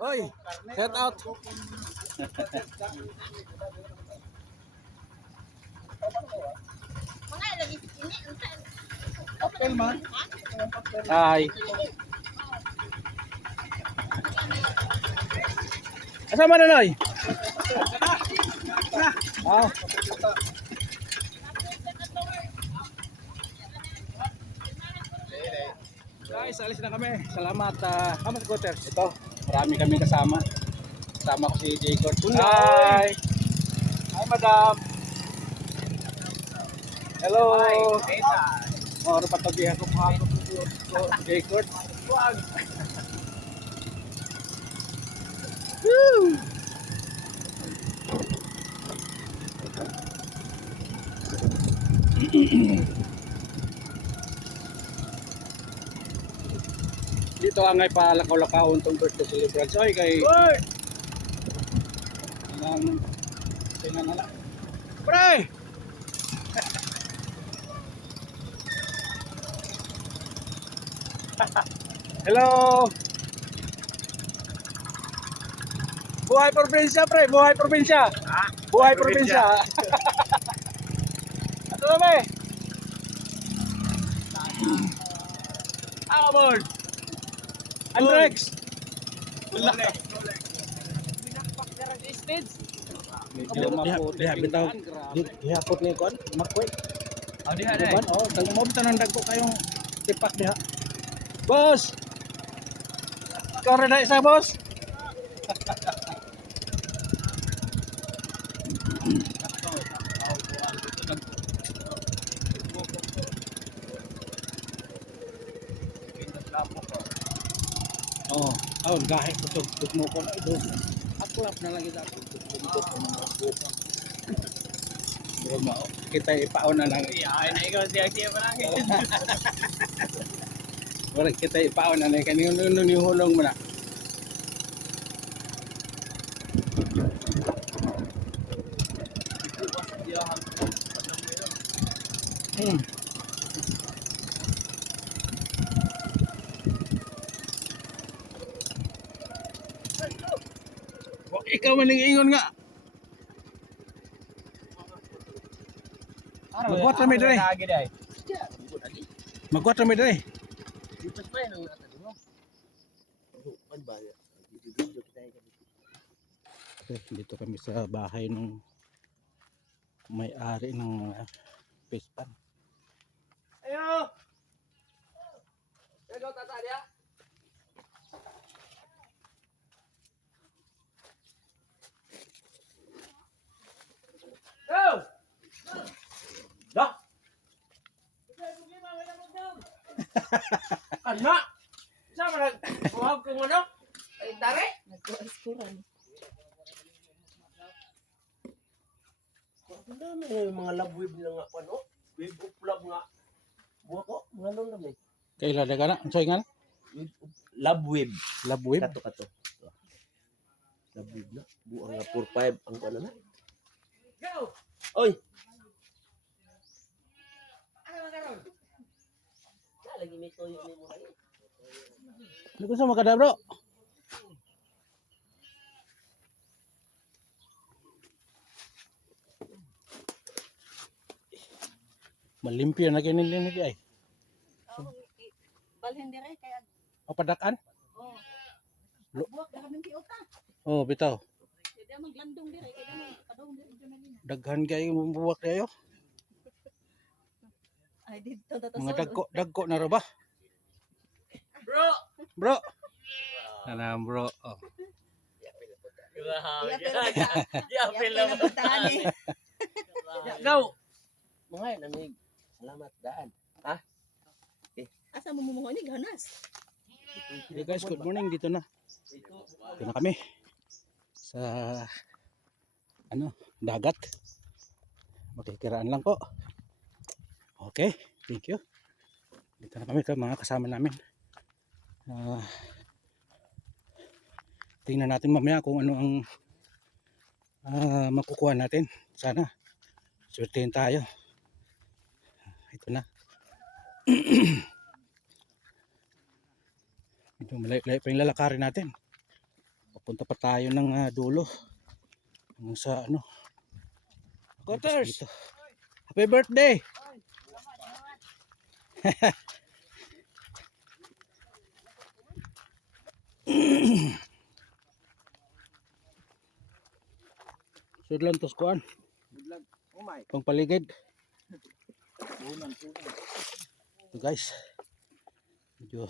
Oy, shout out. Papel man. Hi. Asa man Noy? Ah. Guys, alis na kami. Salamat. Kamas Scooters. Ito, marami kami kasama. Kasama ko si Jacob. Hi. Hi, madam. Hello. Moro patabihan ko pa ako Jacob. Wag. Woo. Dito ang ay palakaw-lakaw untong birthday celebration. Oy kay tinanala. Pre! Hello. Buhay probinsya, pre. Buhay probinsya. Buhay probinsya. Ato na ba? Ako board. Andrex. Medyo maputi. Bitaw. Dihapot ni kon, makoy. Oh, diha na. Oh, tag mo bitaw nang dagko kayong tipak diha. Boss. Kore na isa, boss. Oh, gahe ko to mo ko na ito. Aklap na lagi dapat tutumpok ko ng buka. Bro, kita ipaon na lang. Ay na ikaw siya pa lang. Wala kita ipaon na lang kanino ni hulong mo na. Ikaw man ang ingon nga. Magwat rami dere. Magwat rami dere. Dito kami sa bahay ng may-ari ng fish pan. Ayo. Ikaw tata dia. Go! Dah. Anak. Sama nag buhag ko ano? Ay tare? Nagkuaskuran. May mga love wave na nga ano? Wave of love nga. Buha ko, mga long love eh. Kaila daga na, unsa nga? Love wave. Love wave. Kato. Love wave na. Buha nga 4-5 ang ano na. Go! Oy. Ano man karon? Lagi may toyo ni mo ay. Ano gusto mo kada bro? Malimpyo na kini ay. Balhin dire kaya Padakan? oh. Buwak da kami tiota. Oh, bitaw. Kaya maglandong dire kaya padong dire journalina. Daghan kay buwak kayo. Ay dito tatasod. Mga dagko na ra ba? Bro. Bro. Nanam bro. Oh. Yapil na mo tani. Go. Mga namig. Salamat daan. Ha? Asa mo mo ni ganas? Hey guys, good morning. Dito na. Dito na kami sa dagat. Makikiraan lang po. Okay, thank you. Dito na kami mga kasama namin. Tingnan natin mamaya kung ano ang makukuha natin. Sana swertein tayo. Ito na. Ito malayo pa yung lalakarin natin. Punta pa tayo ng dulo. Hanggang sa ano. Quarters! Dito. Happy birthday! Sudlan tos kuan. Oh my. Pangpaligid. Ito guys. Medyo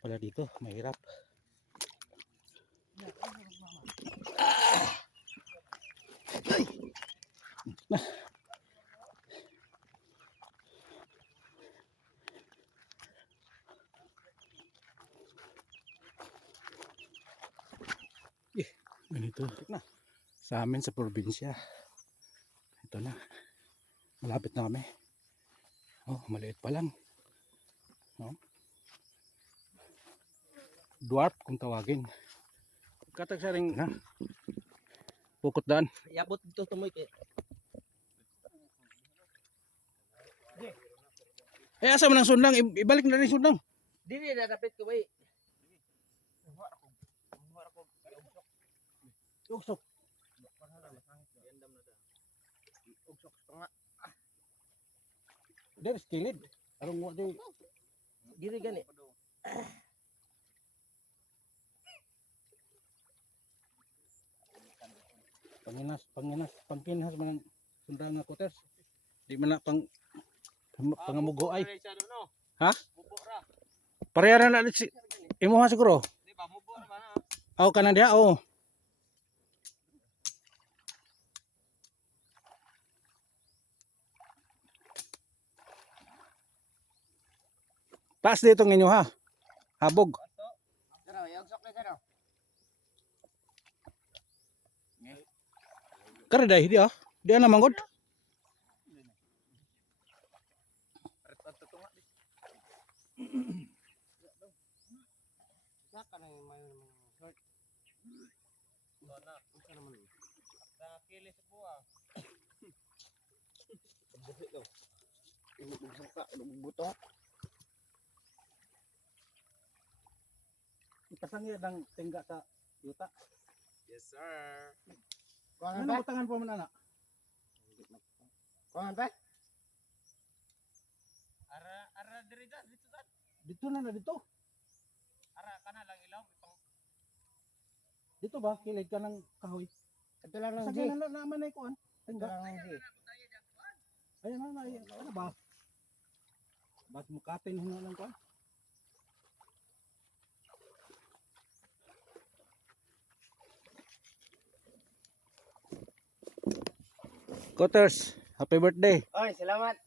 pala dito mahirap. Ganito na sa amin sa probinsya. Ito na, malapit na kami. Oh, maliit pa lang. Oh. Dwarf kung tawagin. Katag sa ring na pukot daan. Iabot dito tumoy kay. Eh asa man ang sundang, ibalik na rin sundang. Dili na dapat ko bay. Uksok. Ugsok nga. There's kilid. Arong mo di. Dili gani. Pangkinas man ang sundang nga quarters. Di man na pangamugo ay. Ha? Pareha na si imuha siguro. Di ba mubo na ba na? Aw kanan dia, oh. Taas dito ng inyo ha. Habog. Pero ugsok na dito. Kara dai di ah. Di na manggod. Saka na yung mayo naman short. Wala, usa naman. Nakakili sa buwa. Buhit daw. Imugsok ka, buto. Ipasangya ng tingga sa yuta. Yes sir. Ano butangan po man ana? Kuan ba? Ara diri dito sad. Dito na dito. Ara kana lang ilaw pang. Dito ba kilid ka ng kahoy? Ito lang ng G. Sagyan na naman ay kuan. Ito Tingga. lang ng G. Ayan na ano ba? Bas mukatin hino lang kuan. Quarters, happy birthday. Oy, salamat.